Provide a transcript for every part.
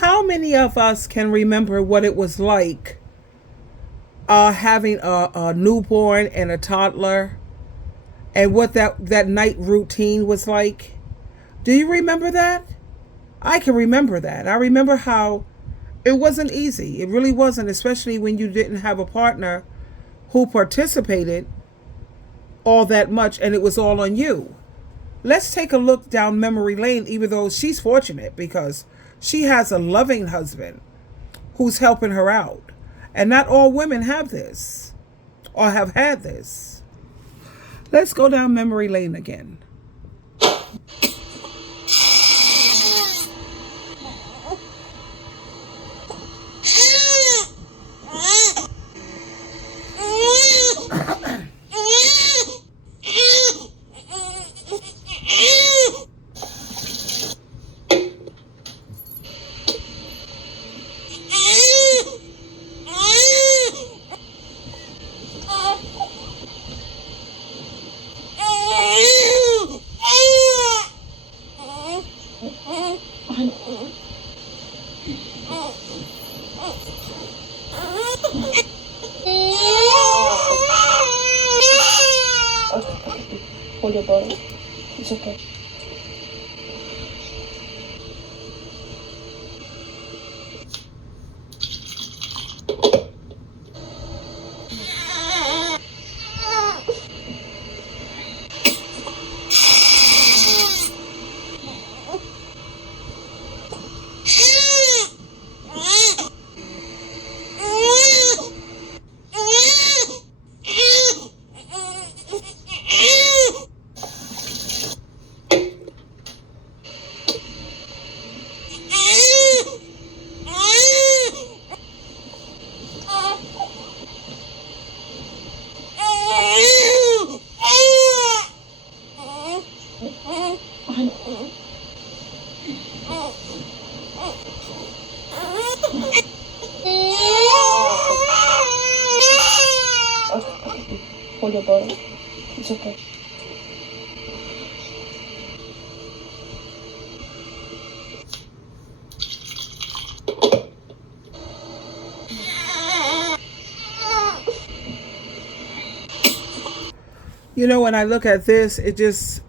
How many of us can remember what it was like having a newborn and a toddler, and what that night routine was like? Do you remember that? I can remember that. I remember how it wasn't easy. It really wasn't, especially when you didn't have a partner who participated all that much and it was all on you. Let's take a look down memory lane, even though she's fortunate because she has a loving husband who's helping her out. And not all women have this or have had this. Let's go down memory lane again. Hold your bottle. It's okay. Hold your bottle. It's okay. You know, when I look at this, it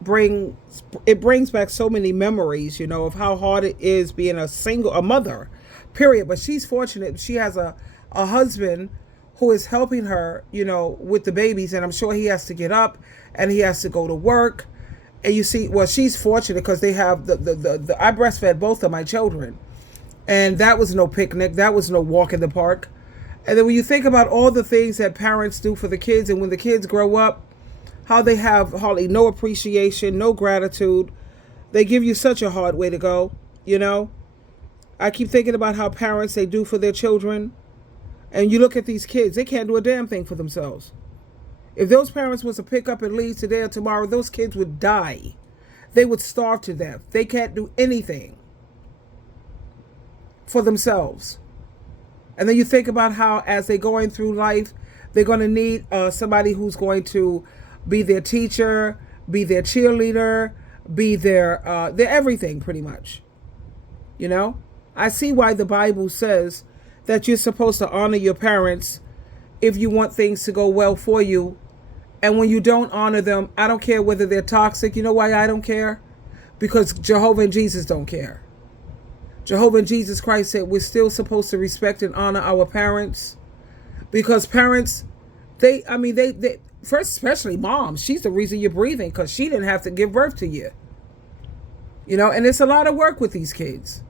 brings back so many memories, of how hard it is being a mother, period. But she's fortunate. She has a husband who is helping her, with the babies. And I'm sure he has to get up and he has to go to work. And you see, well, she's fortunate because they have I breastfed both of my children. And that was no picnic. That was no walk in the park. And then when you think about all the things that parents do for the kids, and when the kids grow up, how they have hardly no appreciation, no gratitude. They give you such a hard way to go. I keep thinking about how parents, they do for their children. And you look at these kids, they can't do a damn thing for themselves. If those parents was to pick up and leave today or tomorrow, those kids would die. They would starve to death. They can't do anything for themselves. And then you think about how as they're going through life, they're going to need somebody who's going to be their teacher, be their cheerleader, be their everything pretty much. I see why the Bible says that you're supposed to honor your parents if you want things to go well for you. And when you don't honor them, I don't care whether they're toxic. You know why I don't care? Because Jehovah and Jesus don't care. Jehovah and Jesus Christ said we're still supposed to respect and honor our parents, because parents, they first, especially mom, she's the reason you're breathing, because she didn't have to give birth to you. And it's a lot of work with these kids.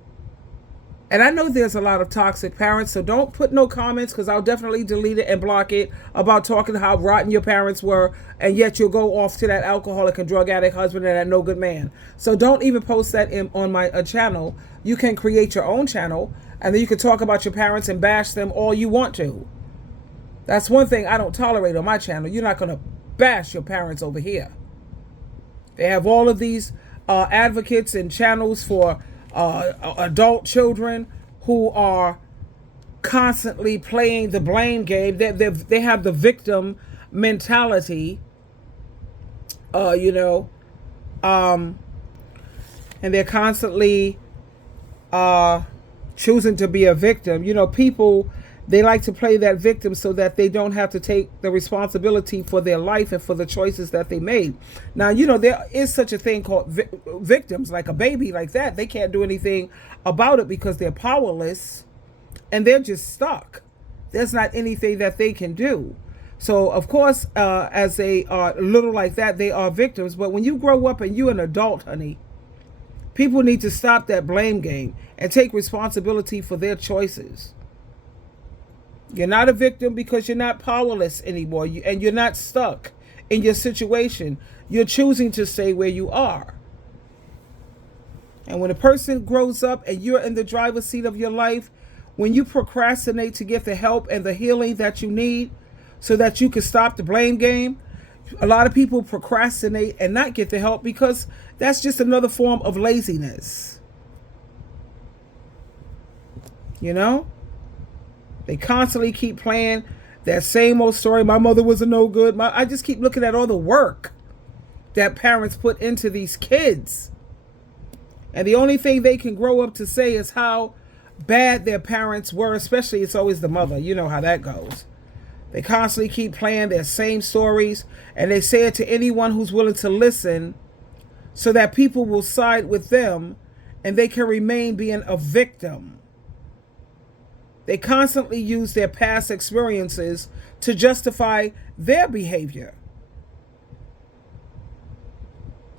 And I know there's a lot of toxic parents, so don't put no comments, because I'll definitely delete it and block it about talking how rotten your parents were, and yet you'll go off to that alcoholic and drug addict husband and that no good man. So don't even post that on my channel. You can create your own channel, and then you can talk about your parents and bash them all you want to. That's one thing I don't tolerate on my channel. You're not going to bash your parents over here. They have all of these advocates and channels for adult children who are constantly playing the blame game. They have the victim mentality, and they're constantly choosing to be a victim. You know, people, they like to play that victim so that they don't have to take the responsibility for their life and for the choices that they made. Now, you know, there is such a thing called victims, like a baby like that. They can't do anything about it because they're powerless and they're just stuck. There's not anything that they can do. So, of course, as they are little like that, they are victims. But when you grow up and you're an adult, honey, people need to stop that blame game and take responsibility for their choices. You're not a victim because you're not powerless anymore, and you're not stuck in your situation. You're choosing to stay where you are. And when a person grows up and you're in the driver's seat of your life, when you procrastinate to get the help and the healing that you need so that you can stop the blame game, a lot of people procrastinate and not get the help because that's just another form of laziness. You know? They constantly keep playing that same old story. My mother was a no good. I just keep looking at all the work that parents put into these kids. And the only thing they can grow up to say is how bad their parents were, especially it's always the mother. You know how that goes. They constantly keep playing their same stories, and they say it to anyone who's willing to listen so that people will side with them and they can remain being a victim. They constantly use their past experiences to justify their behavior.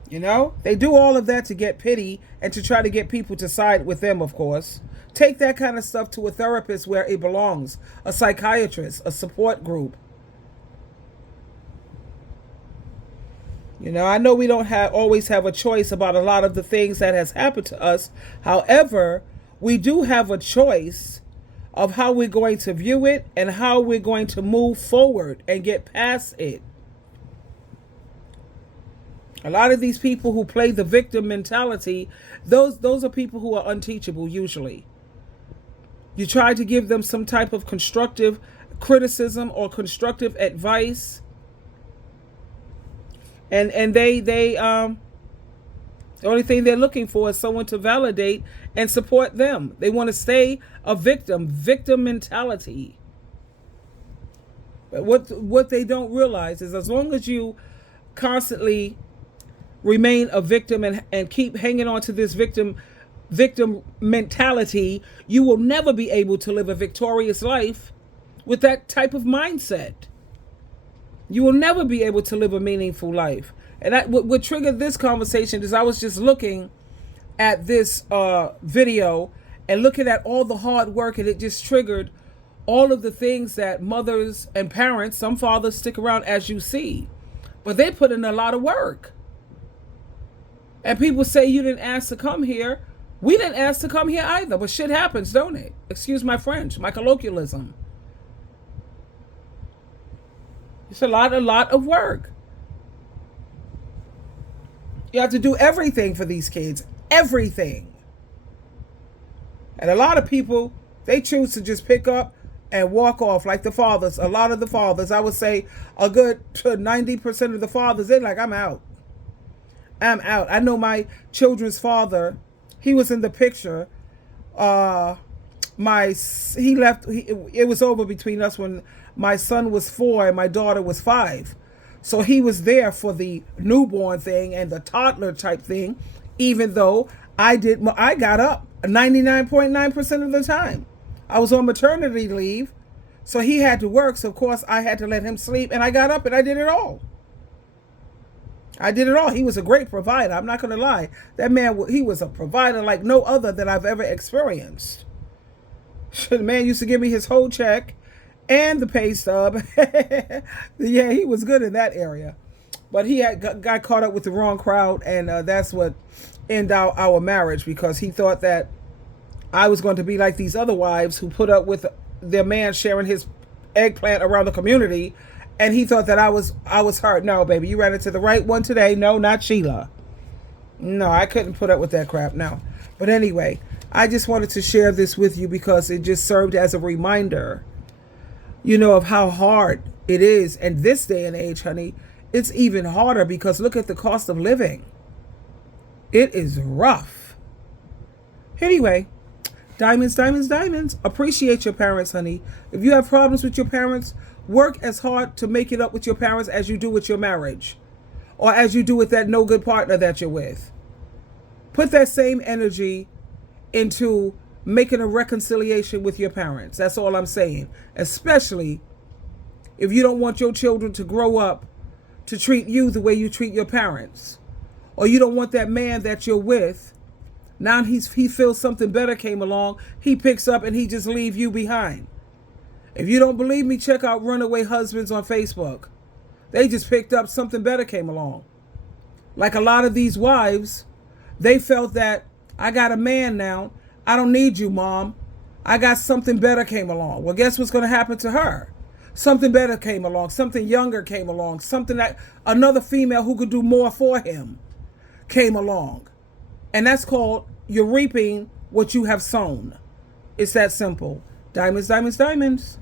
You know, they do all of that to get pity and to try to get people to side with them, of course. Take that kind of stuff to a therapist where it belongs, a psychiatrist, a support group. You know, I know we don't always have a choice about a lot of the things that has happened to us. However, we do have a choice of how we're going to view it and how we're going to move forward and get past it. A lot of these people who play the victim mentality, those are people who are unteachable usually. You try to give them some type of constructive criticism or constructive advice, and they the only thing they're looking for is someone to validate and support them. They want to stay a victim mentality. But what they don't realize is as long as you constantly remain a victim and keep hanging on to this victim mentality, you will never be able to live a victorious life with that type of mindset. You will never be able to live a meaningful life. And what triggered this conversation is I was just looking at this video and looking at all the hard work, and it just triggered all of the things that mothers and parents, some fathers stick around, as you see, but they put in a lot of work. And people say you didn't ask to come here. We didn't ask to come here either, but shit happens, don't it? Excuse my French, my colloquialism. It's a lot of work. You have to do everything for these kids, everything. And a lot of people, they choose to just pick up and walk off like the fathers. A lot of the fathers, I would say a good 90% of the fathers, they're like, I'm out. I'm out. I know my children's father, he was in the picture. He left, it was over between us when my son was 4 and my daughter was 5. So he was there for the newborn thing and the toddler type thing, even though I got up 99.9% of the time. I was on maternity leave, so he had to work. So of course I had to let him sleep, and I got up and I did it all. He was a great provider. I'm not going to lie. That man, he was a provider like no other that I've ever experienced. The man used to give me his whole check and the pay stub. Yeah, he was good in that area. But he got caught up with the wrong crowd, and that's what ended our marriage, because he thought that I was going to be like these other wives who put up with their man sharing his eggplant around the community, and he thought that I was hurt. No, baby, you ran into the right one today. No, not Sheila. No, I couldn't put up with that crap, no. But anyway, I just wanted to share this with you because it just served as a reminder, you know, of how hard it is. And this day and age, honey, it's even harder because look at the cost of living. It is rough. Anyway, Diamonds, diamonds, diamonds. Appreciate your parents, honey. If you have problems with your parents, work as hard to make it up with your parents as you do with your marriage, or as you do with that no good partner that you're with. Put that same energy into making a reconciliation with your parents. That's all I'm saying. Especially if you don't want your children to grow up to treat you the way you treat your parents. Or you don't want that man that you're with, now he feels something better came along, he picks up and he just leave you behind. If you don't believe me, check out Runaway Husbands on Facebook. They just picked up something better came along. Like a lot of these wives, they felt that I got a man now. I don't need you, mom. I got something better came along. Well, guess what's going to happen to her? Something better came along. Something younger came along. Something that another female who could do more for him came along. And that's called you're reaping what you have sown. It's that simple. Diamonds, diamonds, diamonds.